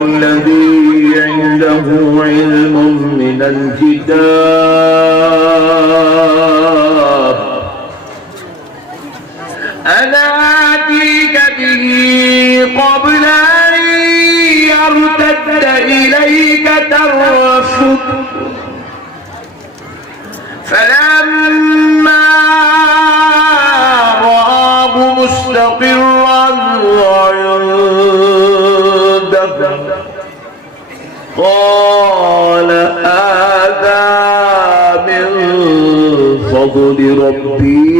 الذي عنده علم من الكتاب أنا آتيك به قبل أن يرتد إليك طرفك فلما رآه مستقرا قال هذا من فضل ربي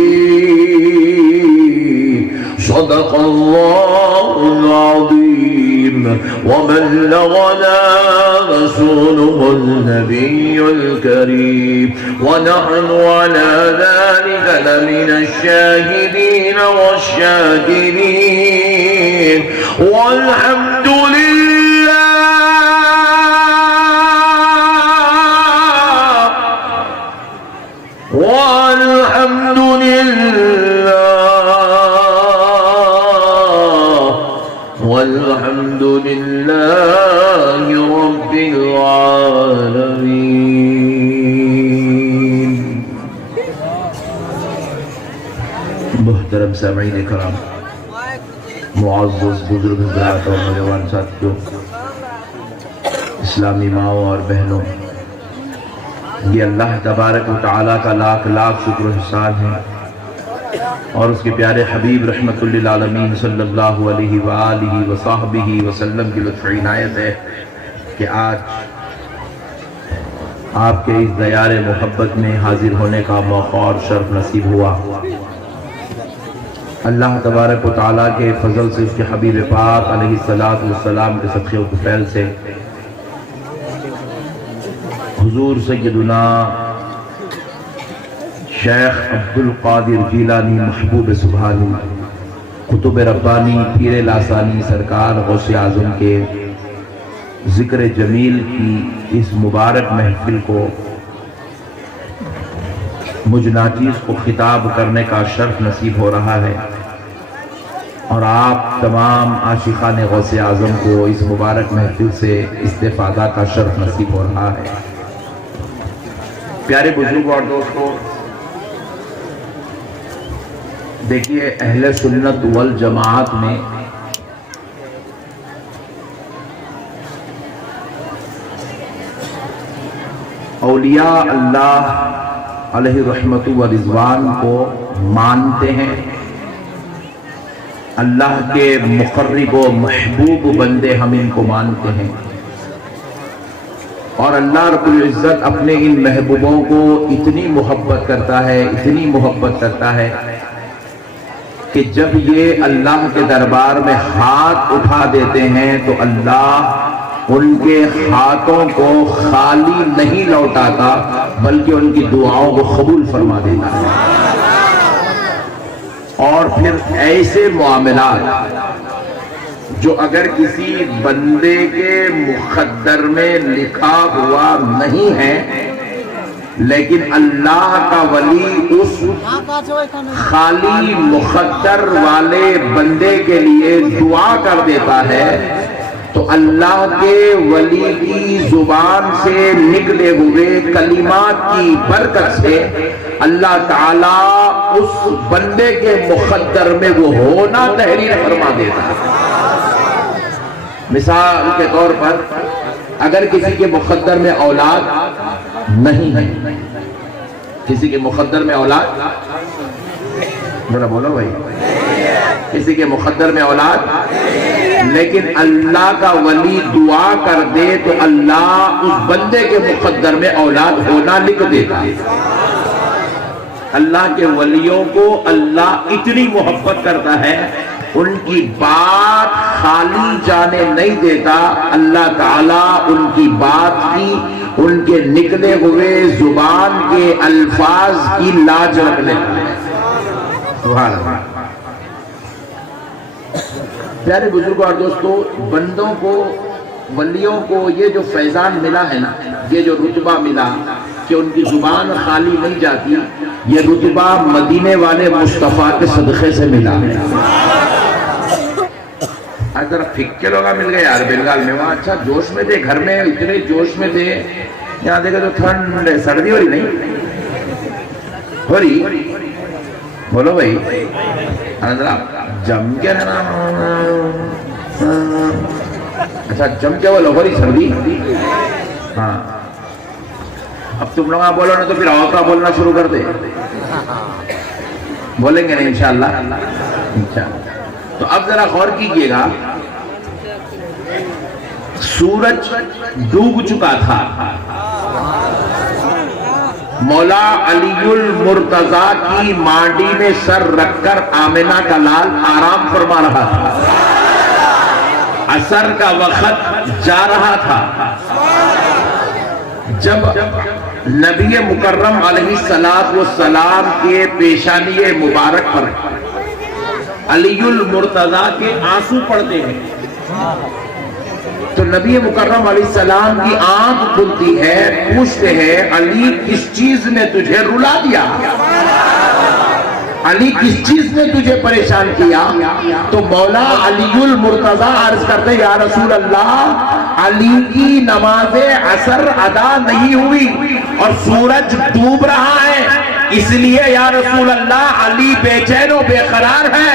صدق الله العظيم وبلغنا رسوله النبي الكريم ونحن على ذلك لمن الشاهدين والشاكرين والحمد لله والحمد لله رب العالمين. محترم سامعین کرام، معزز بزرگ حضرات اور نوجوان ساتھیوں، اسلامی ماؤں اور بہنوں، یہ اللہ تبارک و تعالیٰ کا لاکھ لاکھ شکر و احسان ہے اور اس کے پیارے حبیب رحمت للعالمین صلی اللہ علیہ وآلہ وصحبہ وسلم کی لطف عنایت ہے کہ آج آپ کے اس دیار محبت میں حاضر ہونے کا موقع اور شرف نصیب ہوا۔ اللہ تبارک و تعالیٰ کے فضل سے، اس کے حبیب پاک علیہ السلام کے صدقے و طفیل سے حضور سیدنا شیخ عبدالقادر جیلانی محبوب سبحانی قطب ربانی پیر لاسانی سرکار غوث اعظم کے ذکر جمیل کی اس مبارک محفل کو مجھ ناچیز کو خطاب کرنے کا شرف نصیب ہو رہا ہے اور آپ تمام عاشقان غوث اعظم کو اس مبارک محفل سے استفادہ کا شرف نصیب ہو رہا ہے۔ پیارے بزرگوں اور دوستوں، دیکھیے اہل سنت والجماعت میں اولیاء اللہ علیہ رحمت و رضوان کو مانتے ہیں، اللہ کے مقرب و محبوب بندے ہم ان کو مانتے ہیں، اور اللہ رب العزت اپنے ان محبوبوں کو اتنی محبت کرتا ہے کہ جب یہ اللہ کے دربار میں ہاتھ اٹھا دیتے ہیں تو اللہ ان کے ہاتھوں کو خالی نہیں لوٹاتا بلکہ ان کی دعاؤں کو قبول فرما دیتا ہے۔ اور پھر ایسے معاملات جو اگر کسی بندے کے مقدر میں لکھا ہوا نہیں ہے لیکن اللہ کا ولی اس خالی مقدر والے بندے کے لیے دعا کر دیتا ہے تو اللہ کے ولی کی زبان سے نکلے ہوئے کلمات کی برکت سے اللہ تعالیٰ اس بندے کے مقدر میں وہ ہونا تحریر فرما دیتا ہے۔ مثال کے طور پر اگر کسی کے مقدر میں اولاد نہیں ہے، کسی کے مقدر میں اولاد، ذرا بولو بھائی، کسی کے مقدر میں اولاد لیکن اللہ کا ولی دعا کر دے تو اللہ اس بندے کے مقدر میں اولاد ہونا لکھ دیتا ہے۔ اللہ کے ولیوں کو اللہ اتنی محبت کرتا ہے، ان کی بات خالی جانے نہیں دیتا، اللہ تعالیٰ ان کی بات کی، ان کے نکلے ہوئے زبان کے الفاظ کی لاج رکھ لیتا ہے۔ سبحان اللہ۔ پیارے بزرگوں اور دوستوں، بندوں کو، ولیوں کو یہ جو فیضان ملا ہے نا، یہ جو رتبہ ملا کہ ان کی زبان خالی نہیں جاتی، یہ رتبہ مدینے والے مصطفیٰ کے صدقے سے ملا ہے۔ ذرا پھکے لوگ مل گئے یار بنگال میں، وہاں اچھا جوش میں تھے، گھر میں اتنے جوش میں تھے، یہاں دیکھے تو ٹھنڈ ہے، سردی ہو رہی نہیں ہو رہی؟ بولو بھائی ذرا جم کے رہنا، اچھا جم کے بولو، ہو رہی سردی؟ ہاں اب تم لوگ بولو نا تو پھر اوقا بولنا شروع کر دے، بولیں گے نا انشاءاللہ؟ انشاءاللہ۔ تو اب ذرا غور کیجئے گا، سورج ڈوب چکا تھا، مولا علی المرتضیٰ کی مانڈی میں سر رکھ کر آمنہ کا لال آرام فرما رہا تھا، عصر کا وقت جا رہا تھا، جب نبی مکرم علیہ السلام کے پیشانی مبارک پر علی المرتضیٰ کے آنسو پڑتے ہیں تو نبی مکرم علیہ السلام کی آنکھ کھلتی ہے، پوچھتے ہیں علی کس چیز نے تجھے رلا دیا، علی کس چیز نے تجھے پریشان کیا؟ تو مولا علی المرتضیٰ عرض کرتے یا رسول اللہ، علی کی نماز عصر ادا نہیں ہوئی اور سورج ڈوب رہا ہے، اس لیے یا رسول اللہ علی بے چین و بے قرار ہے،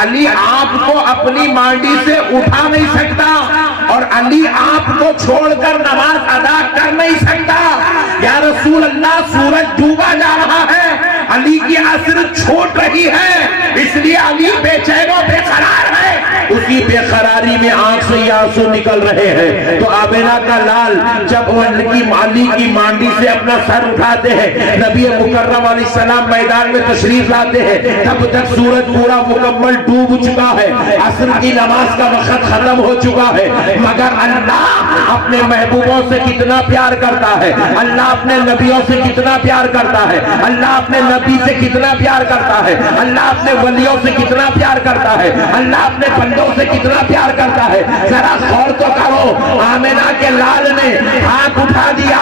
علی آپ کو اپنی مانڈی سے اٹھا نہیں سکتا اور علی آپ کو چھوڑ کر نماز ادا کر نہیں سکتا، یا رسول اللہ سورج ڈوبا جا رہا ہے، علی کی عصر چھوٹ رہی ہے، اس لیے علی بے چین و بے قرار ہے، اسی بے قراری میں آنکھ سے آنسو نکل رہے ہیں۔ تو آمنہ کا لال جب علی کی مانڈی سے اپنا سر اٹھاتے ہیں، نبی مکرم علیہ السلام میدان میں تشریف لاتے ہیں، تب تک سورج پورا مکمل ڈوب چکا ہے، عصر کی نماز کا وقت ختم ہو چکا ہے، مگر اللہ اپنے محبوبوں سے کتنا پیار کرتا ہے، اللہ اپنے نبیوں سے کتنا پیار کرتا ہے، اللہ اپنے نبی سے کتنا پیار کرتا ہے، اللہ اپنے ولیوں سے کتنا پیار کرتا ہے، اللہ اپنے بندوں سے کتنا پیار کرتا ہے، ذرا غور تو کرو، آمنہ کے لال نے ہاتھ اٹھا دیا،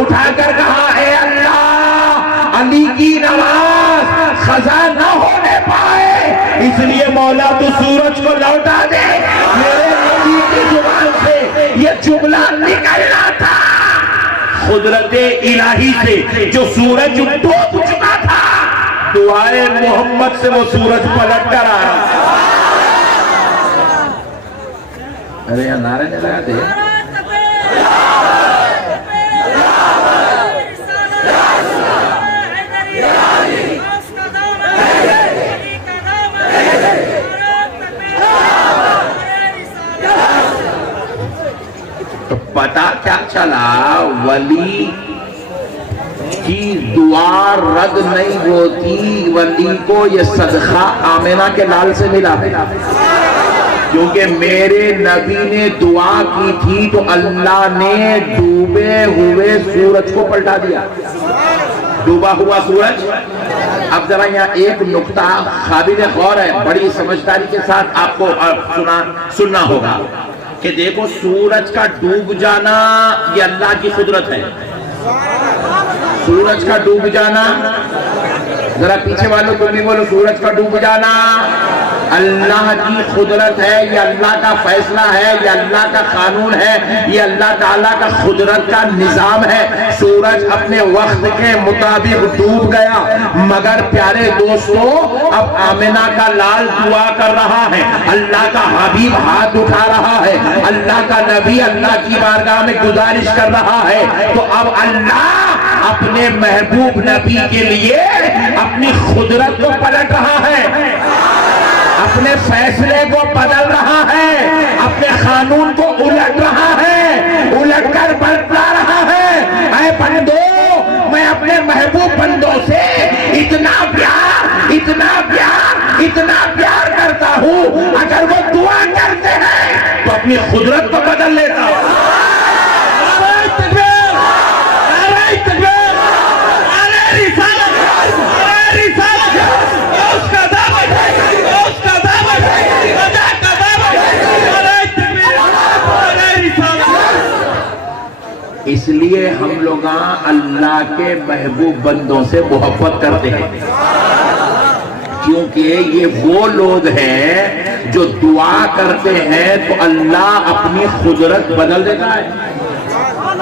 اٹھا کر کہا اے اللہ، علی کی نماز قضا نہ ہونے پائے، اس لیے مولا تو سورج کو لوٹا دے، میرے نبی کی زبان سے یہ جملہ نکلنا تھا، قدرت الہی سے جو سورج ڈوب چکا تھا، دعائے محمد سے وہ سورج پلٹ کر آ رہا۔ ارے یہاں نعرے نہیں لگاتے تو پتا کیا چلا، ولی کی دعا رد نہیں ہوتی، ولی کو یہ صدقہ آمنہ کے لال سے ملا ہے، کیونکہ میرے نبی نے دعا کی تھی تو اللہ نے ڈوبے ہوئے سورج کو پلٹا دیا، ڈوبا ہوا سورج۔ اب ذرا یہاں ایک نقطہ قابل غور ہے، بڑی سمجھداری کے ساتھ آپ کو سننا ہوگا کہ دیکھو سورج کا ڈوب جانا یہ اللہ کی قدرت ہے، سورج کا ڈوب جانا، ذرا پیچھے والوں کو بھی بولو، سورج کا ڈوب جانا اللہ کی قدرت ہے، یہ اللہ کا فیصلہ ہے، یہ اللہ کا قانون ہے، یہ اللہ تعالیٰ کا قدرت کا نظام ہے۔ سورج اپنے وقت کے مطابق ڈوب گیا، مگر پیارے دوستو اب آمنہ کا لال دعا کر رہا ہے، اللہ کا حبیب ہاتھ اٹھا رہا ہے، اللہ کا نبی اللہ کی بارگاہ میں گزارش کر رہا ہے، تو اب اللہ اپنے محبوب نبی کے لیے اپنی قدرت کو پلٹ رہا ہے، اپنے فیصلے کو بدل رہا ہے، اپنے قانون کو الٹ رہا ہے، الٹ کر بتلا رہا ہے، اے بندو میں اپنے محبوب بندوں سے اتنا پیار اتنا پیار اتنا پیار کرتا ہوں، اگر وہ دعا کرتے ہیں تو اپنی قدرت کو بدل لیتا ہوں۔ اس لیے ہم لوگ اللہ کے محبوب بندوں سے محبت کرتے ہیں، کیونکہ یہ وہ لوگ ہیں جو دعا کرتے ہیں تو اللہ اپنی قدرت بدل دیتا ہے.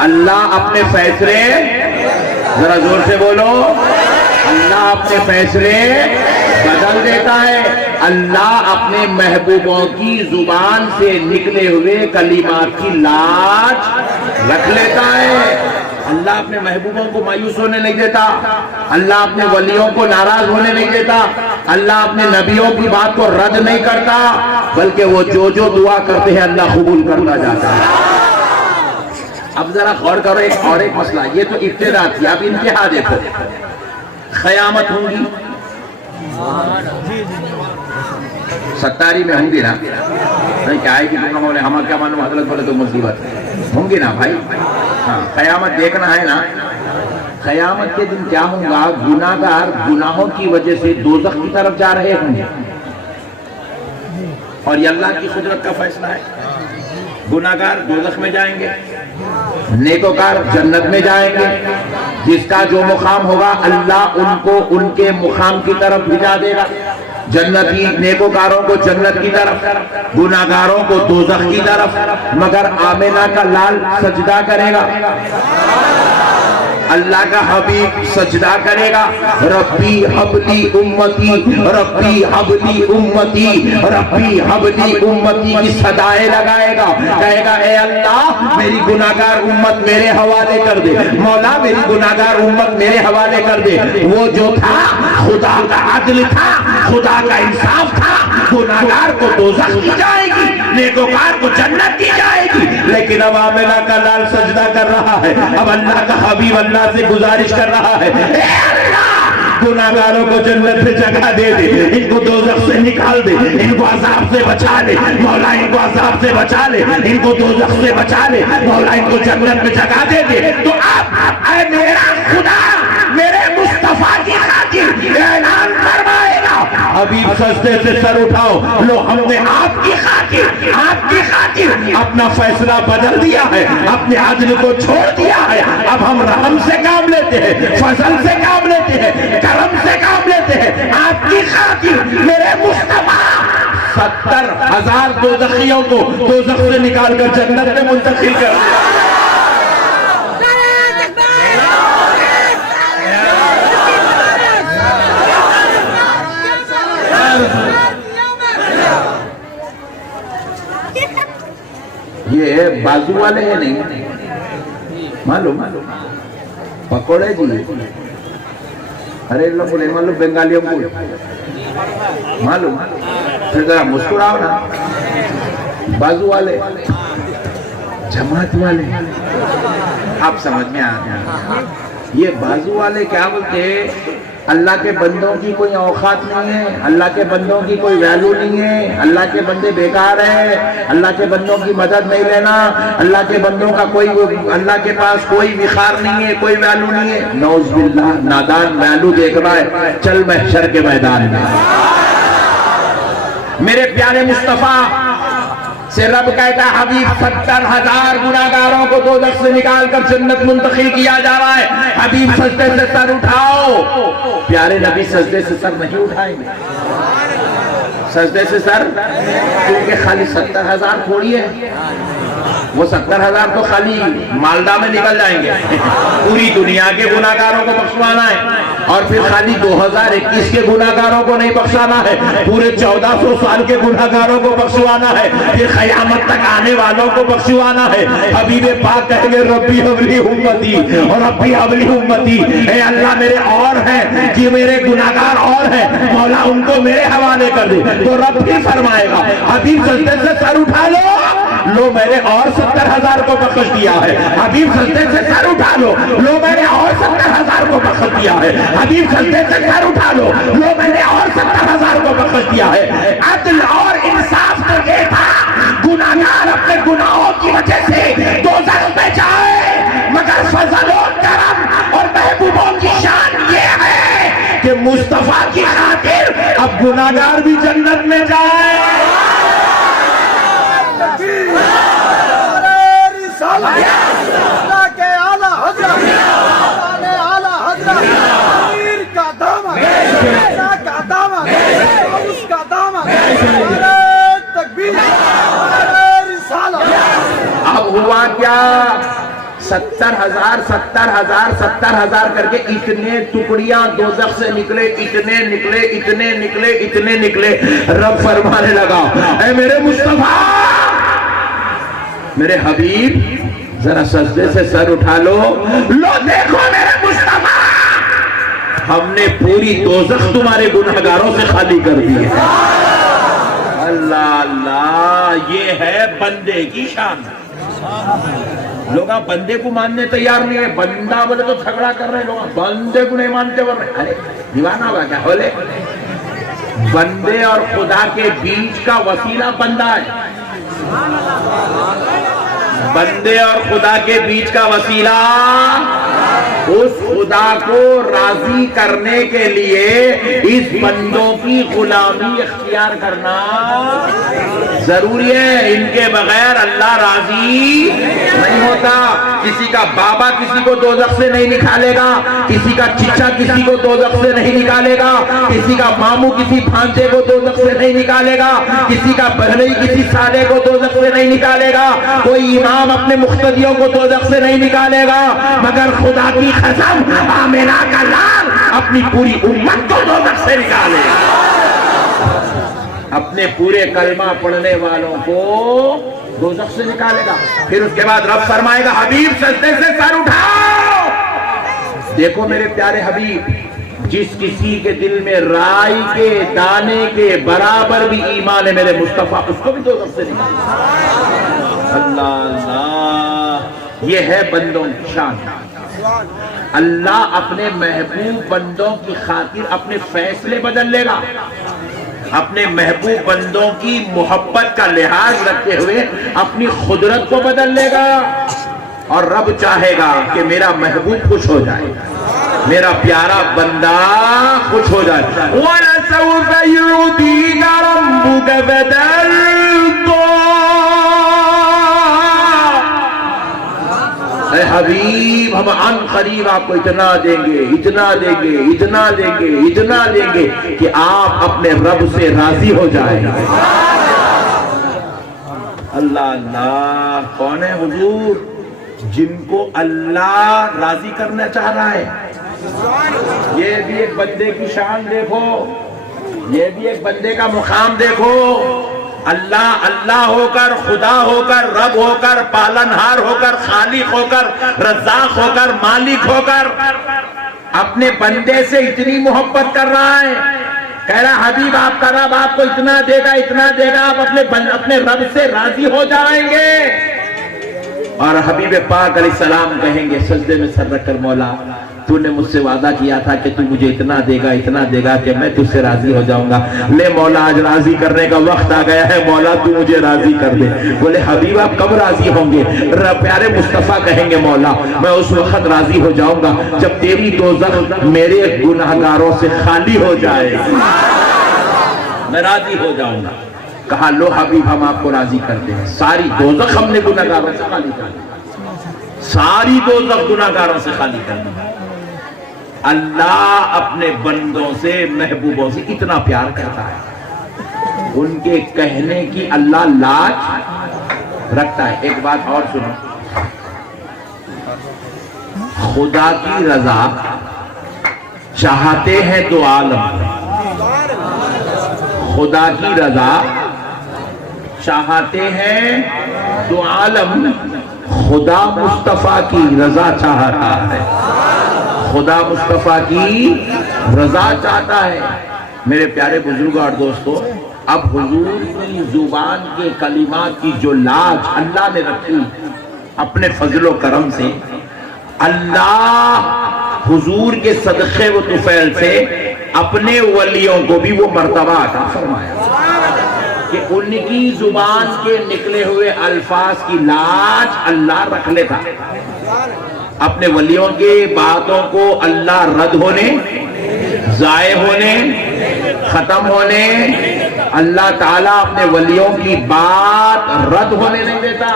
اللہ اپنے فیصلے، ذرا زور سے بولو، اللہ اپنے فیصلے بدل دیتا ہے. اللہ اپنے محبوبوں کی زبان سے نکلے ہوئے کلمات کی لاج رکھ لیتا ہے. اللہ اپنے محبوبوں کو مایوس ہونے نہیں دیتا، اللہ اپنے ولیوں کو ناراض ہونے نہیں دیتا، اللہ اپنے نبیوں کی بات کو رد نہیں کرتا، بلکہ وہ جو دعا کرتے ہیں اللہ قبول کرتا جاتا ہے. اب ذرا غور کرو ایک مسئلہ، یہ تو ابتدا تھی، اب انتہا دیکھو. قیامت ہوں گی، ستاری میں ہوں گی نا؟ نہیں کیا ہے کہ ہمیں کیا معلوم، حضرت بولے تو مصیبت ہوں گی نا بھائی. ہاں قیامت دیکھنا ہے نا. قیامت کے دن کیا ہوگا؟ گناہگار گناہوں کی وجہ سے دوزخ کی طرف جا رہے ہوں گے، اور یہ اللہ کی قدرت کا فیصلہ ہے. گناہگار دوزخ میں جائیں گے، نیکوکار جنت میں جائیں گے. جس کا جو مقام ہوگا اللہ ان کو ان کے مقام کی طرف بھجا دے گا. جنتی نیکوکاروں کو جنت کی طرف، گناہگاروں کو دوزخ کی طرف. مگر آمنہ کا لال سجدہ کرے گا، اللہ کا حبیب سجدہ کرے گا. ربی حبلی امتی، ربی حبلی امتی، ربی حبلی امتی کی صدائے لگائے گا. کہے گا اے اللہ میری گناہگار امت میرے حوالے کر دے، مولا میری گناہگار امت میرے حوالے کر دے. وہ جو تھا خدا کا عدل تھا، خدا کا انصاف تھا. گناہگار کو دوزخ کی جائے گی، نیکوکار کو جنت کی جائے گی. لیکن اب آمنہ کا لال سجدہ کر رہا ہے. اب اللہ کا حبیب اللہ سے گزارش کر رہا ہے، اے اللہ گناہگاروں کو جنت میں جگہ دے دے، ان کو دوزخ سے نکال دے، ان کو عذاب سے بچا لے مولا، ان کو عذاب سے بچا لے، ان کو دوزخ سے بچا لے مولا، ان کو جنت میں جگہ دے دے. تو اب اے میرا خدا میرے مصطفیٰ کی خاطر اعلان فرمائے گا، حبیب سجدے سے سر اٹھاؤ، لو ہم نے آپ کی خاطر اپنا فیصلہ بدل دیا ہے، اپنے عدل کو چھوڑ دیا ہے. اب ہم رحم سے کام لیتے ہیں، فضل سے کام لیتے ہیں، کرم سے کام لیتے ہیں. آپ کی خاطر میرے مصطفیٰ 70,000 دوزخیوں کو دوزخ سے نکال کر جنت میں منتقل کر دیا. یہ بازو والے ہیں نہیں معلوم، پکوڑے جی، ارے لوگ بولے معلوم بنگالیوں کو معلوم، پھر ذرا مسکراؤ نا. بازو والے، جماعت والے، آپ سمجھ میں آ گیا. یہ بازو والے کیا بولتے ہیں؟ اللہ کے بندوں کی کوئی اوقات نہیں ہے، اللہ کے بندوں کی کوئی ویلو نہیں ہے، اللہ کے بندے بیکار ہیں، اللہ کے بندوں کی مدد نہیں لینا، اللہ کے بندوں کا کوئی، اللہ کے پاس کوئی وقار نہیں ہے، کوئی ویلو نہیں ہے. نعوذ باللہ، نادان ویلو دیکھ رہا ہے. چل محشر کے میدان میں میرے پیارے مصطفیٰ سے رب کہتا ہے حبیب 70,000 گناہگاروں کو دوزخ سے نکال کر جنت منتقل کیا جا رہا ہے. حبیب سجدے سے سر اٹھاؤ. پیارے نبی سجدے سے سر نہیں اٹھائیں گے، سجدے سے سر، کیونکہ خالی 70,000 تھوڑی ہے. وہ 70,000 تو خالی مالدہ میں نکل جائیں گے. پوری دنیا کے گناہگاروں کو بخشوانا ہے، اور پھر خالی 2021 کے گناہگاروں کو نہیں بخشانا ہے، پورے 1400 سال کے گناہگاروں کو بخشوانا ہے، پھر قیامت تک آنے والوں کو بخشوانا ہے. حبیب پاک کہیں گے ربی حبلی امتی، اور ربی حبلی امتی، اے اللہ میرے اور ہیں کہ میرے گناہگار اور ہیں مولا، ان کو میرے حوالے کر دے. تو رب بھی فرمائے گا حبیب سجدے سے سر اٹھا لو میں نے اور 70,000 کو بخش دیا ہے. حبیب سجدے سے سر اٹھا لو میں نے اور 70,000 کو بخش دیا ہے. حبیب سجدے سے سر اٹھا لو میں نے اور 70,000 کو بخش دیا ہے. عدل اور انصاف تو یہ تھا گناہگار اپنے گناہوں کی وجہ سے دوزخ میں جائے، مگر فضل و کرم اور محبوبوں کی شان یہ ہے کہ مصطفیٰ کی خاطر اب گناہگار بھی جنت میں جائے. کیا 70,000 کر کے اتنے ٹکڑیاں دوزخ سے نکلے، اتنے نکلے. رب فرمانے لگا اے میرے مصطفیٰ، میرے حبیب، ذرا سجدے سے سر اٹھا لو دیکھو میرے مصطفیٰ، ہم نے پوری دوزخ تمہارے گناہگاروں سے خالی کر دی ہے. اللہ اللہ، یہ ہے بندے کی شان. لوگ بندے کو ماننے تیار نہیں ہے. بندہ بولے تو جھگڑا کر رہے ہیں لوگ، بندے کو نہیں مانتے بول رہے. ارے دیوانہ ہوا کیا؟ بولے بندے اور خدا کے بیچ کا وسیلہ بندہ ہے. بندے اور خدا کے بیچ کا وسیلہ اس خدا کو راضی کرنے کے لیے اس بندوں کی غلامی اختیار کرنا ضروری ہے. ان کے بغیر اللہ راضی نہیں ہوتا. کسی کا بابا کسی کو دوزخ سے نہیں نکالے گا، کسی کا چچا کسی کو دوزخ سے نہیں نکالے گا، کسی کا ماموں کسی بھانجے کو دوزخ سے نہیں نکالے گا، کسی کا بہنوئی کسی سالے کو دوزخ سے نہیں نکالے گا، کوئی امام اپنے مقتدیوں کو دوزخ سے نہیں نکالے گا، مگر خدا کی قسم آمنہ کا لال اپنی پوری امت کو دوزخ سے نکالے گا. اپنے پورے کلمہ پڑھنے والوں کو دوزخ سے نکالے گا. پھر اس کے بعد رب فرمائے گا حبیب سجدے سے سر اٹھاؤ. دیکھو میرے پیارے حبیب، جس کسی کے دل میں رائی کے دانے کے برابر بھی ایمان ہے میرے مصطفیٰ، اس کو بھی دوزخ سے نکالے گا. اللہ اللہ، یہ ہے بندوں کی شان. اللہ اپنے محبوب بندوں کی خاطر اپنے فیصلے بدل لے گا. اپنے محبوب بندوں کی محبت کا لحاظ رکھتے ہوئے اپنی قدرت کو بدل لے گا. اور رب چاہے گا کہ میرا محبوب خوش ہو جائے، میرا پیارا بندہ خوش ہو جائے. وَلَسَوْفَ يُعْطِيكَ رَبُّكَ فَتَرْضَىٰ. اے حبیب، ہم عن قریب آپ کو اتنا دیں گے کہ آپ اپنے رب سے راضی ہو جائیں. اللہ اللہ، کون ہے حضور جن کو اللہ راضی کرنا چاہ رہا ہے؟ یہ بھی ایک بندے کی شان دیکھو، یہ بھی ایک بندے کا مقام دیکھو. اللہ اللہ ہو کر، خدا ہو کر، رب ہو کر، پالنہار ہو کر، خالق ہو کر، رزاق ہو کر، مالک ہو کر اپنے بندے سے اتنی محبت کر رہا ہے. کہہ رہا حبیب آپ کا رب آپ کو اتنا دے گا، آپ اپنے رب سے راضی ہو جائیں گے. اور حبیب پاک علیہ السلام کہیں گے سجدے میں سر رکھ کر، مولا تو نے مجھ سے وعدہ کیا تھا کہ تو مجھے اتنا دے گا کہ میں تجھ سے راضی ہو جاؤں گا. لے مولا، آج راضی کرنے کا وقت آ گیا ہے، مولا تو مجھے راضی کر دے. بولے حبیب آپ کب راضی ہوں گے؟ پیارے مصطفیٰ کہیں گے مولا میں اس وقت راضی ہو جاؤں گا جب تیری دوزخ میرے گناہگاروں سے خالی ہو جائے، میں راضی ہو جاؤں گا. کہا لو حبیب ہم آپ کو راضی کرتے ہیں. ساری دوزخ ہم نے گناہگاروں سے خالی کر دی، ساری دوزخ گناہگاروں سے خالی کر دی. اللہ اپنے بندوں سے، محبوبوں سے اتنا پیار کرتا ہے، ان کے کہنے کی اللہ لاج رکھتا ہے. ایک بات اور سنو، خدا کی رضا چاہتے ہیں تو عالم، خدا کی رضا چاہتے ہیں تو عالم، خدا مصطفیٰ کی رضا چاہتا ہے، خدا مصطفیٰ کی رضا چاہتا ہے. میرے پیارے بزرگوں اور دوستو، اب حضور کی زبان کے کلمات کی جو لاج اللہ نے رکھی اپنے فضل و کرم سے، اللہ حضور کے صدقے و طفیل سے اپنے ولیوں کو بھی وہ مرتبہ عطا فرمایا کہ ان کی زبان کے نکلے ہوئے الفاظ کی لاج اللہ رکھ لیتا. اپنے ولیوں کے باتوں کو اللہ رد ہونے، ضائع ہونے، ختم ہونے، اللہ تعالیٰ اپنے ولیوں کی بات رد ہونے نہیں دیتا.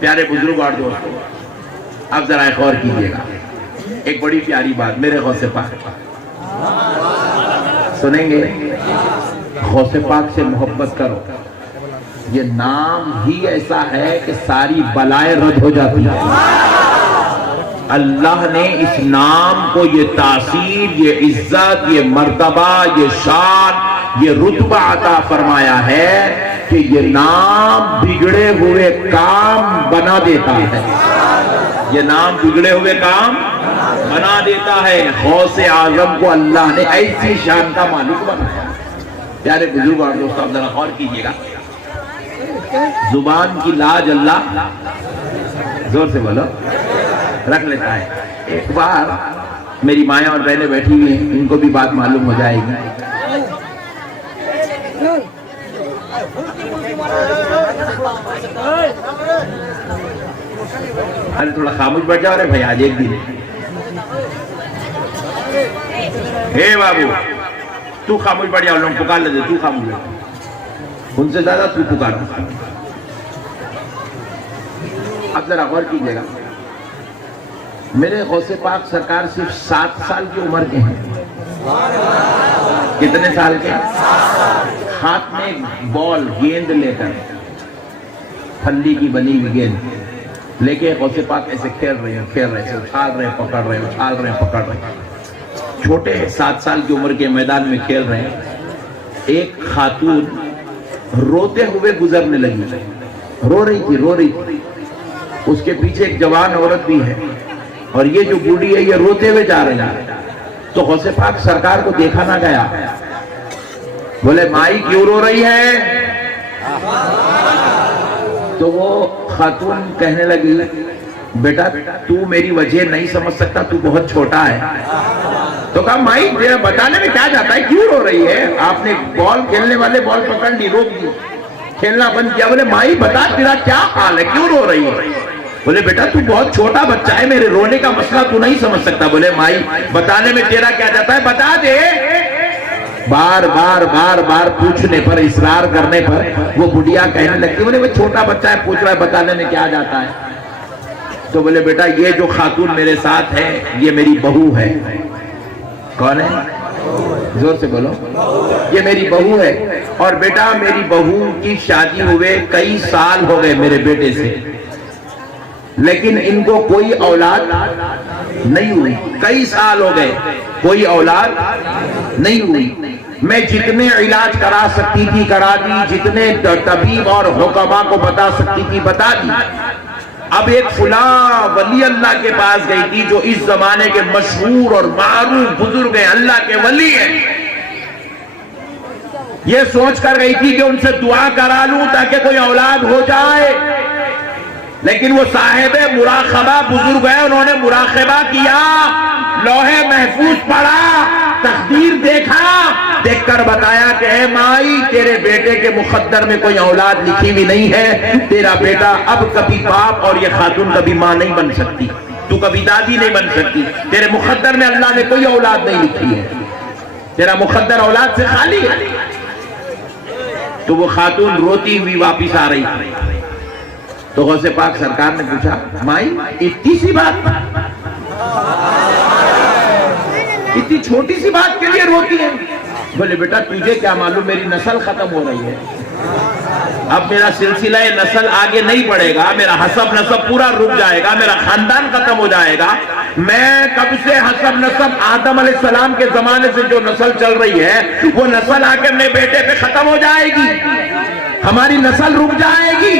پیارے بزرگ اور دوستوں، اب ذرا ایک اور کیجئے گا، ایک بڑی پیاری بات میرے غوث پاک سنیں گے. غوث پاک سے محبت کرو، یہ نام ہی ایسا ہے کہ ساری بلائیں رد ہو جاتی ہیں۔ اللہ نے اس نام کو یہ تاثیر، یہ عزت، یہ مرتبہ، یہ شان، یہ رتبہ عطا فرمایا ہے کہ یہ نام بگڑے ہوئے کام بنا دیتا ہے۔ یہ نام بگڑے ہوئے کام بنا دیتا ہے۔ غوث اعظم کو اللہ نے ایسی شان کا مالک بنایا۔ پیارے بزرگ اور دوستو، ذرا غور کیجیے گا، زبان کی لاج اللہ زور سے بولو رکھ لیتا ہے۔ ایک بار میری مائیں اور بہنیں بیٹھی ہوئی ہیں، ان کو بھی بات معلوم ہو جائے گی۔ ارے تھوڑا خاموش بیٹھ جاؤ رے بھائی، آج ایک دن اے بابو تو خاموش بیٹھ جاؤ، لوگ پکار لیتے، تو خاموش بیٹھ، ان سے زیادہ تو پکار۔ اب ذرا غور کیجیے گا، میرے غوث پاک سرکار صرف 7 سال کی عمر کے ہیں۔ کتنے سال کے؟ ہاتھ میں بال، گیند لے کر، پھلی کی بنی ہوئی گیند لے کے غوث پاک ایسے کھیل رہے ہیں، اچھال رہے ہیں، پکڑ رہے ہیں، اچھال رہے ہیں، پکڑ رہے ہیں۔ چھوٹے 7 سال کی عمر کے میدان میں کھیل رہے ہیں۔ ایک خاتون روتے ہوئے گزرنے لگی، رو رہی تھی۔ اس کے پیچھے ایک جوان عورت بھی ہے، اور یہ جو بوڑھی ہے یہ روتے ہوئے جا رہی ہے۔ تو غوث پاک سرکار کو دیکھا نہ گیا، بولے مائی کیوں رو رہی ہے؟ تو وہ خاتون کہنے لگی، بیٹا تو میری وجہ نہیں سمجھ سکتا، تو بہت چھوٹا ہے۔ تو کہا مائی تیرا بتانے میں کیا جاتا ہے، کیوں رو رہی ہے؟ آپ نے بال کھیلنے والے بال پکڑ لی، روک دی، کھیلنا بند کیا۔ بولے مائی بتا تیرا کیا حال ہے، کیوں رو رہی ہے؟ بولے بیٹا تو بہت چھوٹا بچہ ہے، میرے رونے کا مسئلہ تو نہیں سمجھ سکتا۔ بولے مائی بتانے میں تیرا کیا جاتا ہے، بتا دے۔ بار بار پوچھنے پر، اصرار کرنے پر وہ بڑھیا کہنے لگتی، بولے وہ چھوٹا بچہ ہے، پوچھ رہا ہے، بتانے میں کیا جاتا ہے۔ تو بولے بیٹا یہ جو خاتون میرے ساتھ ہے یہ میری بہو ہے۔ کون ہے؟ زور سے بولو۔ یہ میری بہو ہے، اور بیٹا میری بہو کی شادی ہوئے کئی سال ہو گئے میرے بیٹے سے، لیکن ان کو کوئی اولاد نہیں ہوئی۔ کئی سال ہو گئے کوئی اولاد نہیں ہوئی۔ میں جتنے علاج کرا سکتی تھی کرا دی، جتنے طبیب اور حکما کو بتا سکتی تھی بتا دی۔ اب ایک فلاں ولی اللہ کے پاس گئی تھی جو اس زمانے کے مشہور اور معروف بزرگ ہیں، اللہ کے ولی ہیں۔ یہ سوچ کر گئی تھی کہ ان سے دعا کرا لوں تاکہ کوئی اولاد ہو جائے، لیکن وہ صاحب مراقبہ بزرگ ہے، انہوں نے مراقبہ کیا، لوحے محفوظ پڑھا، تقدیر دیکھا، دیکھ کر بتایا کہ اے مائی تیرے بیٹے کے مقدر میں کوئی اولاد لکھی بھی نہیں ہے، تیرا بیٹا اب کبھی باپ اور یہ خاتون کبھی ماں نہیں بن سکتی، تو کبھی دادی نہیں بن سکتی، تیرے مقدر میں اللہ نے کوئی اولاد نہیں لکھی ہے، تیرا مقدر اولاد سے خالی ہے۔ تو وہ خاتون روتی ہوئی واپس آ رہی تھی، تو غوث پاک سرکار نے پوچھا مائی اتنی سی بات، اتنی چھوٹی سی بات کے لیے روتی ہے؟ بولے بیٹا تجھے کیا معلوم، میری نسل ختم ہو رہی ہے، اب میرا سلسلہ نسل آگے نہیں بڑھے گا، میرا حسب نسب پورا رک جائے گا، میرا خاندان ختم ہو جائے گا۔ میں کب سے حسب نسب آدم علیہ السلام کے زمانے سے جو نسل چل رہی ہے وہ نسل آ کے میرے بیٹے پہ ختم ہو جائے گی، ہماری نسل رک جائے گی،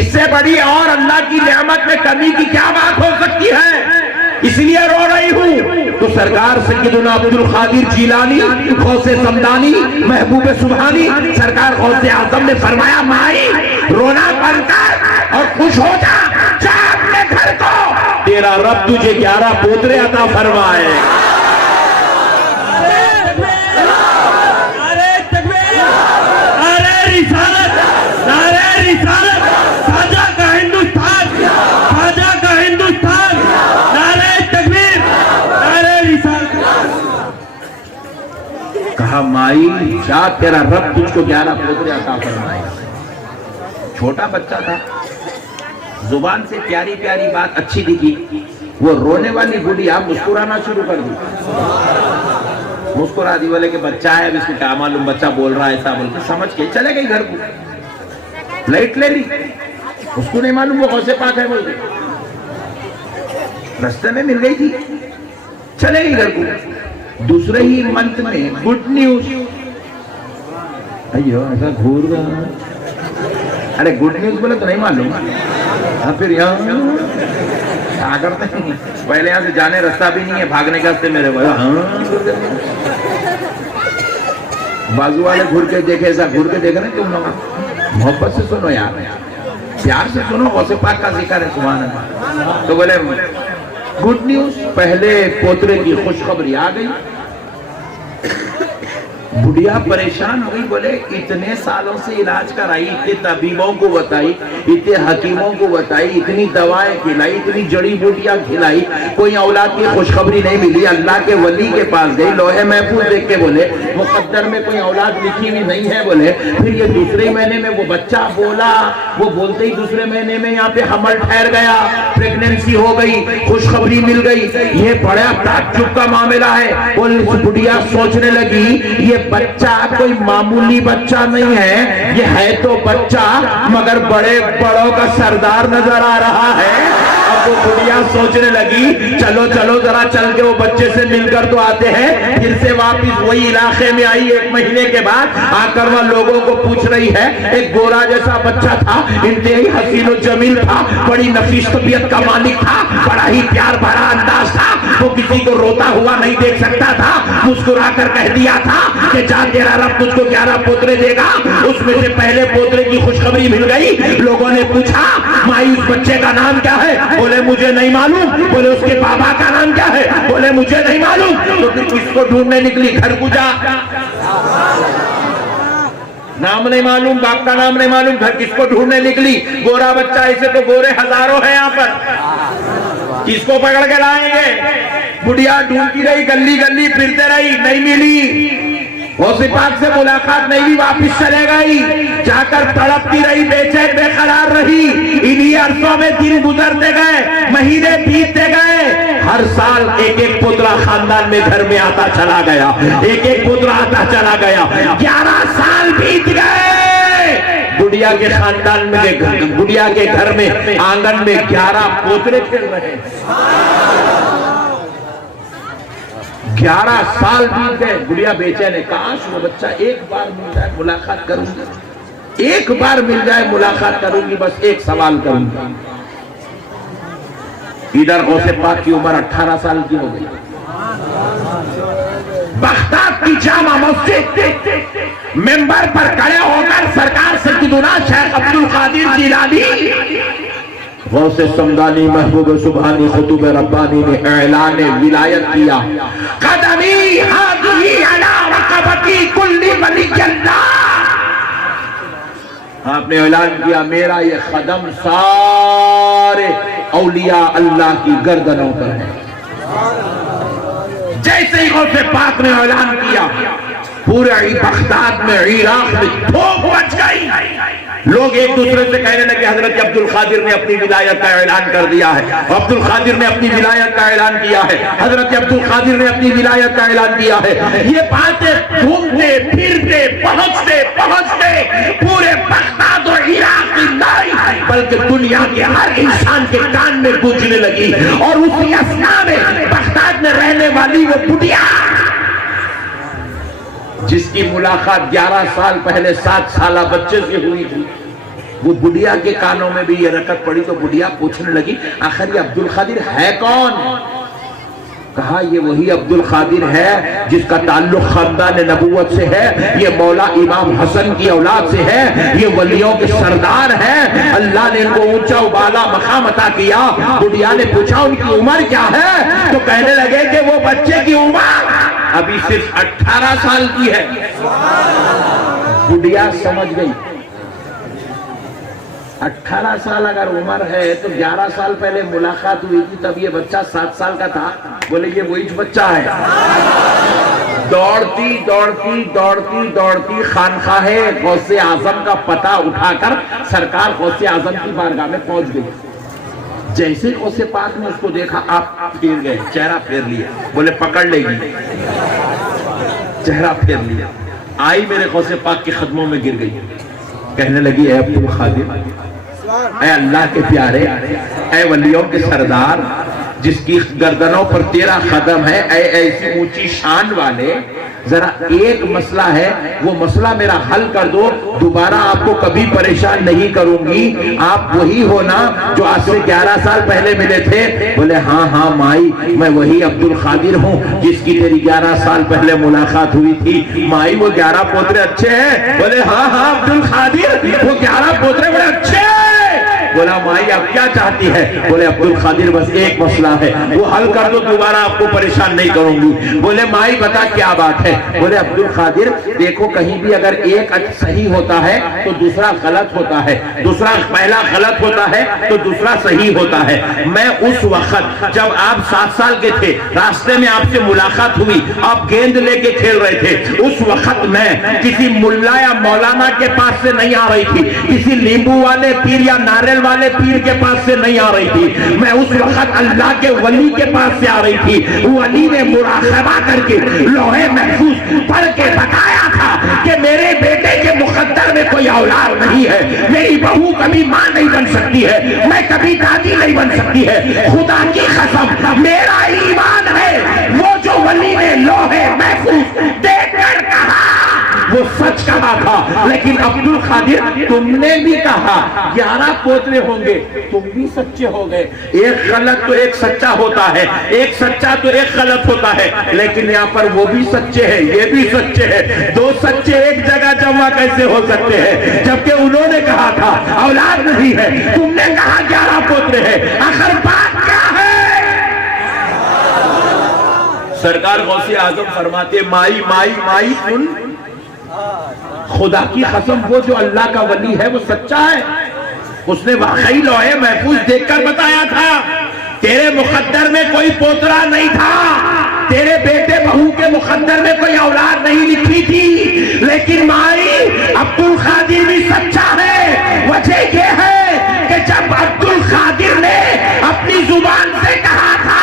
اس سے بڑی اور اللہ کی نعمت میں کمی کی کیا بات ہو سکتی ہے، اس لیے رو رہی ہوں۔ تو سرکار سیدنا عبد القادر جیلانی، غوث سمدانی، محبوب سبحانی، سرکار غوث اعظم نے فرمایا مائی رونا بند کر اور خوش ہو جا، جا اپنے گھر کو، تیرا رب تجھے 11 پوترے عطا فرمائے۔ کہا مائی جا تیرا رب تجھ کو 11 پوترے عطا فرمائے۔ چھوٹا بچہ تھا، زبان سے پیاری پیاری بات اچھی دکھی، وہ رونے والی بڑھیا مسکرانا شروع کر دی، مسکرا دی، بولے کہ بچہ ہے اب اس کو کیا معلوم، بچہ بول رہا ہے ایسا، بول کے سمجھ کے چلے گئی گھر کو۔ فلائٹ لے لی, اس کو نہیں معلوم وہ غوث پاک ہے بول کے, رستے میں مل گئی تھی, چلے گئی گھر کو. دوسرے ہی منتھ میں گڈ نیوز, ایو ایسا گھور گیا, ارے گڈ نیوز بولے تو نہیں معلوم, ہاں پھر یہاں کیا کرتے ہیں, پہلے یہاں سے جانے رستہ بھی نہیں ہے, بھاگنے کے راستے میرے بازو والے گھر کے دیکھے, ایسا گھر کے دیکھ رہے ہیں تم لوگ, محبت سے سنو یار, پیار سے سنو, غوث پاک کا ذکر ہے سبحان اللہ. تو بولے گڈ نیوز, پہلے پوترے کی خوشخبری آ گئی. بڑھیا پریشان ہوئی, بولے اتنے سالوں سے علاج کرائی, اتنے طبیبوں کو بتائی, اتنے حکیموں کو بتائی, اتنی دوائیں کھلائی, اتنی جڑی بوٹیاں کھلائی, کوئی اولاد کی خوشخبری نہیں ملی. اللہ کے ولی کے پاس گئی, لوہے محفوظ دیکھ کے بولے مقدر میں کوئی اولاد لکھی ہوئی نہیں ہے. بولے پھر یہ دوسرے مہینے میں وہ بچہ بولا, وہ بولتے ہی دوسرے مہینے میں یہاں پہ حمل ٹھہر گیا, پریگننسی ہو گئی, خوشخبری مل گئی. یہ بڑا تعجب کا معاملہ ہے. وہ بڑھیا سوچنے لگی یہ بچہ کوئی معمولی بچہ نہیں ہے, یہ ہے تو بچہ مگر بڑے بڑوں کا سردار نظر آ رہا ہے. اب وہ بڑھیا سوچنے لگی چلو چلو ذرا چل کے وہ بچے سے مل کر تو آتے ہیں. پھر سے واپس وہی علاقے میں آئی, 1 مہینے کے بعد آ کر وہ لوگوں کو پوچھ رہی ہے, ایک گورا جیسا بچہ تھا, انتہائی حسین و جمیل تھا, بڑی نفیس طبیعت کا مالک تھا, بڑا ہی پیار بھرا انداز تھا, وہ کسی کو روتا ہوا نہیں دیکھ سکتا تھا. مسکرا کر کہہ دیا تھا کہ جا تیرا رب تجھ کو 11 پوترے دے گا. اس میں سے پہلے پوترے کی خوشخبری مل گئی. لوگوں نے پوچھا مائی اس بچے کا نام کیا ہے, بولے مجھے نہیں معلوم. بولے اس کے بابا کا نام کیا ہے, بولے مجھے نہیں معلوم. تو پھر کس کو ڈھونڈنے نکلی, گھر کو جا, نام نہیں معلوم, باپ کا نام نہیں معلوم, گھر کس کو ڈھونڈنے نکلی. گورا بچہ, ایسے تو گورے ہزاروں ہیں یہاں پر, کس کو پکڑ کے لائیں گے. بڑھیا ڈھونڈتی رہی, گلی گلی پھرتے رہی, نہیں ملی. غوث پاک سے ملاقات نہیں ہوئی, واپس چلے گئی. جا کر تڑپتی رہی, بے چین بے قرار رہی. انہی عرصوں میں دن گزرتے گئے, مہینے بیتتے گئے. ہر سال ایک ایک پوترا خاندان میں گھر میں آتا چلا گیا, ایک ایک پوترا آتا چلا گیا. 11 سال بیت گئے. گڑیا کے خاندان میں, گڑیا کے گھر میں آنگن میں 11 پوترے کھیل رہے ہیں. 11 سال بیت گئے. گڑیا بیچین ہے, کاش وہ بچہ ایک بار مل جائے, ملاقات کروں گی, ایک بار مل جائے ملاقات کروں گی, بس ایک سوال کروں گی. ادھر غوث پاک کی عمر 18 سال کی ہو گئی. بغداد کی جامع مسجد ممبر پر کھڑے ہو کر سرکار سیدنا شیخ عبد القادر جیلانی غوث سمدانی محبوب سبحانی خطوب ربانی نے اعلان ولایت کیا. قدمی ہذی علی رقبتی کل ولی اللہ. آپ نے اعلان کیا میرا یہ قدم سارے اولیاء اللہ کی گردنوں پر ہے. جیسے ہی غوث پاک نے اعلان کیا, پورے بغداد میں, عراق میں دھوپ مچ گئی. لوگ ایک دوسرے سے کہنے لگے حضرت عبد القادر نے اپنی ولایت کا اعلان کر دیا ہے, عبد القادر نے اپنی ولایت کا اعلان کیا ہے, حضرت عبد القادر نے اپنی ولایت کا اعلان کیا ہے. یہ باتیں گھومتے پھرتے پہنچتے پورے بغداد اور عراق کی نہیں بلکہ دنیا کے ہر انسان کے کان میں گونجنے لگی. اور اسی اثنا میں بغداد میں رہنے والی وہ بڑھیا جس کی ملاقات 11 سال پہلے 7 سالہ بچے سے ہوئی تھی, وہ بڑھیا کے کانوں میں بھی یہ رکعت پڑی. تو بڑھیا پوچھنے لگی آخر یہ عبد القادر ہے کون. کہا یہ وہی عبد القادر ہے جس کا تعلق خاندان نبوت سے ہے, یہ مولا امام حسن کی اولاد سے ہے, یہ ولیوں کے سردار ہیں, اللہ نے ان کو اونچا و بالا مقام عطا کیا. بڑھیا نے پوچھا ان کی عمر کیا ہے, تو کہنے لگے کہ وہ بچے کی عمر ابھی صرف 18 سال کی ہے. بڑھیا سمجھ گئی 18 سال اگر عمر ہے تو 11 سال پہلے ملاقات ہوئی تھی, تب یہ بچہ 7 سال کا تھا. بولے یہ وہی بچہ ہے. دوڑتی خانقاہ غوث اعظم کا پتہ اٹھا کر سرکار غوث اعظم کی بارگاہ میں پہنچ گئی. جیسے غوث پاک نے اس کو دیکھا, آپ پھیر گئے, چہرہ پھیر لیا. بولے پکڑ لے گی, چہرہ پھیر لیا. آئی میرے غوث پاک کے قدموں میں گر گئی. کہنے لگی اے عبد القادر، اے اللہ کے پیارے، اے ولیوں کے سردار، جس کی گردنوں پر 13 قدم ہے، اے ایسی اونچی شان والے، ذرا ایک مسئلہ ہے، وہ مسئلہ میرا حل کر دو، دوبارہ آپ کو کبھی پریشان نہیں کروں گی، آپ وہی ہو نا جو آج سے 11 سال پہلے ملے تھے؟ بولے ہاں ہاں مائی، میں وہی عبد القادر ہوں جس کی تیری 11 سال پہلے ملاقات ہوئی تھی۔ مائی وہ 11 پوترے اچھے ہیں؟ بولے ہاں ہاں عبد القادر، وہ 11 پوترے بڑے اچھے ہیں۔ بولا مائی اب کیا چاہتی ہے؟ بولے عبد القادر بس ایک مسئلہ ہے، وہ حل کر دو، دوبارہ آپ کو پریشان نہیں کروں گی۔ بولے مائی بتا کیا بات ہے؟ بولے عبد القادر دیکھو، کہیں بھی اگر ایک صحیح ہوتا ہے تو دوسرا غلط ہوتا ہے، پہلا غلط ہوتا ہے تو دوسرا صحیح ہوتا ہے۔ میں اس وقت جب آپ 7 سال کے تھے، راستے میں آپ سے ملاقات ہوئی، آپ گیند لے کے کھیل رہے تھے، اس وقت میں کسی ملا یا مولانا کے پاس سے نہیں آ رہی تھی، کسی لیمبو والے پیر یا ناریل والے پیر کے پاس سے نہیں آ رہی تھی، میں اس وقت اللہ کے ولی کے پاس سے آ رہی تھی۔ ولی نے مراقبہ کر کے لوح محفوظ پڑھ کے بتایا تھا کہ میرے بیٹے کے مقدر میں کوئی اولاد نہیں ہے، میری بہو کبھی ماں نہیں بن سکتی ہے، میں کبھی دادی نہیں بن سکتی ہے، خدا کی قسم میرا ایمان ہے۔ وہ جو ولی نے لوح محفوظ دیکھ کر کہا وہ سچ کہا تھا، لیکن عبد القادر تم نے بھی کہا 11 پوترے ہوں گے، تم بھی سچے ہو گئے۔ ایک غلط تو ایک سچا ہوتا ہے، ایک سچا تو ایک غلط ہوتا ہے، لیکن یہاں پر وہ بھی سچے ہیں، یہ بھی سچے ہیں، 2 سچے ایک جگہ جمع کیسے ہو سکتے ہیں؟ جبکہ انہوں نے کہا تھا اولاد نہیں ہے، تم نے کہا 11 پوترے ہیں، آخر بات کیا ہے؟ سرکار غوث اعظم فرماتے مائی مائی مائی سن، خدا کی قسم وہ جو اللہ کا ولی ہے وہ سچا ہے، اس نے واقعی لوح محفوظ دیکھ کر بتایا تھا تیرے مقدر میں کوئی پوترا نہیں تھا، تیرے بیٹے بہو کے مقدر میں کوئی اولاد نہیں لکھی تھی، لیکن مائی عبد القادر بھی سچا ہے۔ وجہ یہ ہے کہ جب عبد القادر نے اپنی زبان سے کہا تھا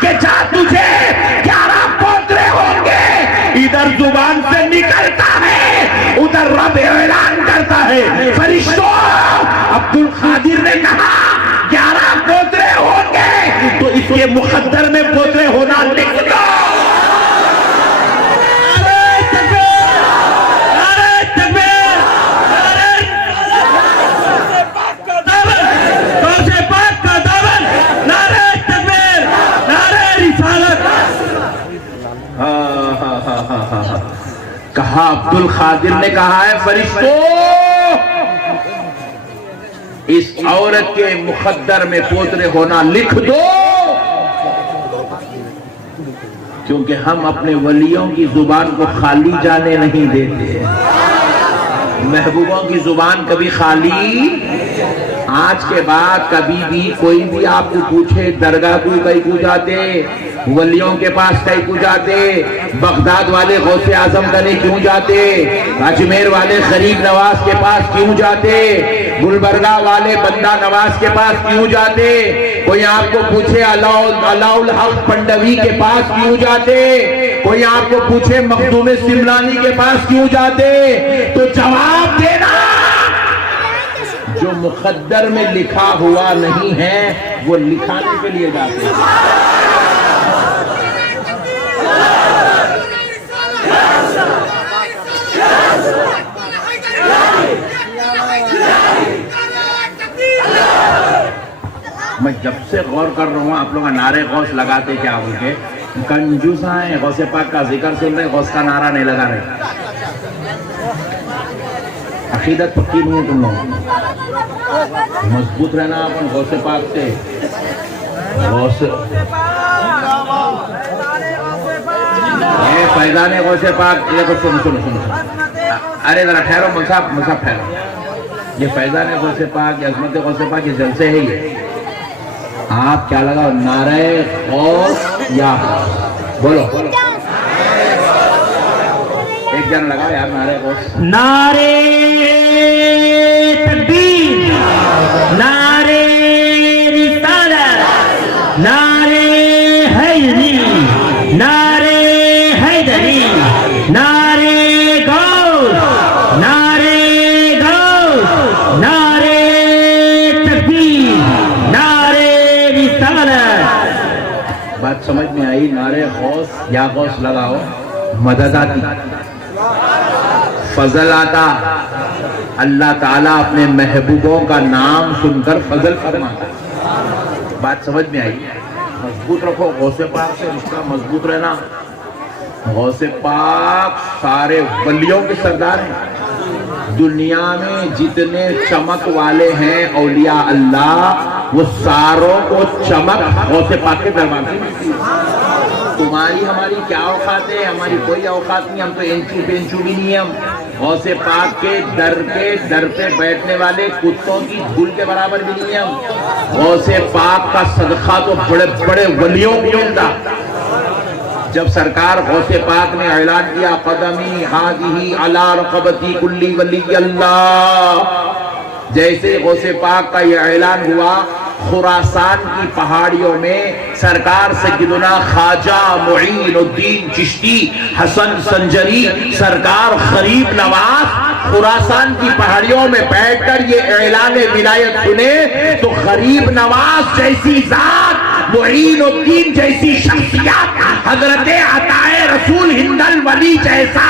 کہ جا تجھے 11 پوترے ہوں گے، ادھر زبان سے نکلتا ہے، ادھر رب اعلان کرتا ہے، فرشتوں عبد القادر نے کہا 11 پوترے ہوں گے تو اس کے مقدر میں پوترے ہونا لکھ دو۔ کہا عبد القادر نے کہا ہے فرشتوں اس عورت کے مقدر میں پوترے ہونا لکھ دو، کیونکہ ہم اپنے ولیوں کی زبان کو خالی جانے نہیں دیتے، محبوبوں کی زبان کبھی خالی۔ آج کے بعد کبھی بھی کوئی بھی آپ کو پوچھے درگاہ کو جاتے، ولیوں کے پاس کہیں جاتے، بغداد والے غوث اعظم کنے کیوں جاتے، اجمیر والے غریب نواز کے پاس کیوں جاتے، گلبرگہ والے بندہ نواز کے پاس کیوں جاتے، کوئی آپ کو پوچھے علاء الحق پنڈوی کے پاس کیوں جاتے، کوئی آپ کو پوچھے مخدوم سملانی کے پاس کیوں جاتے، تو جواب دینا جو مقدر میں لکھا ہوا نہیں ہے وہ لکھانے کے لیے جاتے ہیں۔ میں جب سے غور کر رہا ہوں آپ لوگ نعرے غوث لگاتے کیا بول کے، کنجوس ہیں، غوث پاک کا ذکر سن رہے، غوث کا نعرہ نہیں لگا رہے۔ عقیدت پکی نہیں ہے تم لوگ، مضبوط رہنا اپن غوث پاک سے۔ غوث فیضان غوث پاک، یہ کچھ سنو ارے ذرا ٹھہرو، مصحف ٹھہرو، یہ فیضان غوث پاک، یہ عظمت غوث پاک، یہ جلسے ہے، یہ آپ کیا لگاؤ، نعرہ غوث یا بولو ایک جن لگاؤ یار، نعرہ غوث، نعرے تکبیر، نعرے رسالت، نعرے حیدری، نعرے حیدری، نعرے غوث، نعرے غوث، بات سمجھ میں آئی؟ نعرے غوث یا غوث لگاؤ، مدد آتی، فضل آتا، اللہ تعالیٰ اپنے محبوبوں کا نام سن کر فضل فرماتا۔ بات سمجھ میں آئی؟ مضبوط رکھو، غوث پاک سے رشتہ مضبوط رہنا۔ غوث پاک سارے ولیوں کے سردار ہیں۔ دنیا میں جتنے چمک والے ہیں اولیاء اللہ، وہ ساروں کو چمک غوث پاک کے دربار سے ملتی ہے۔ تمہاری ہماری کیا اوقات ہے؟ ہماری کوئی اوقات نہیں، ہم تو انچو پینچو بھی نہیں ہیں۔ ہم غوث پاک کے در پہ بیٹھنے والے کتوں کی دھول کے برابر بھی نہیں ہیں۔ ہم غوث پاک کا صدقہ تو بڑے بڑے ولیوں کو ملتا۔ جب سرکار غوث پاک نے اعلان کیا قدمی ہادی علی رقبتی کلی ولی اللہ، جیسے غوث پاک کا یہ اعلان ہوا، خراسان کی پہاڑیوں میں سرکار سیدنا خواجہ معین الدین چشتی حسن سنجری سرکار غریب نواز خراسان کی پہاڑیوں میں بیٹھ کر یہ اعلان ولایت سنے تو غریب نواز جیسی ذات، معین الدین جیسی شخصیت، حضرت عطائے رسول ہند الولی جیسا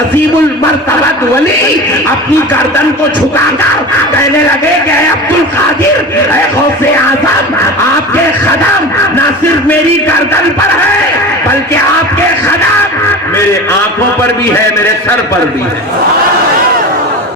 عظیم المرتبت ولی اپنی گردن کو جھکا کر کہنے لگے کہ اے عبد القادر، اے غوث اعظم، آپ کے قدم نہ صرف میری گردن پر ہے بلکہ آپ کے قدم میرے آنکھوں پر بھی ہے، میرے سر پر بھی ہے۔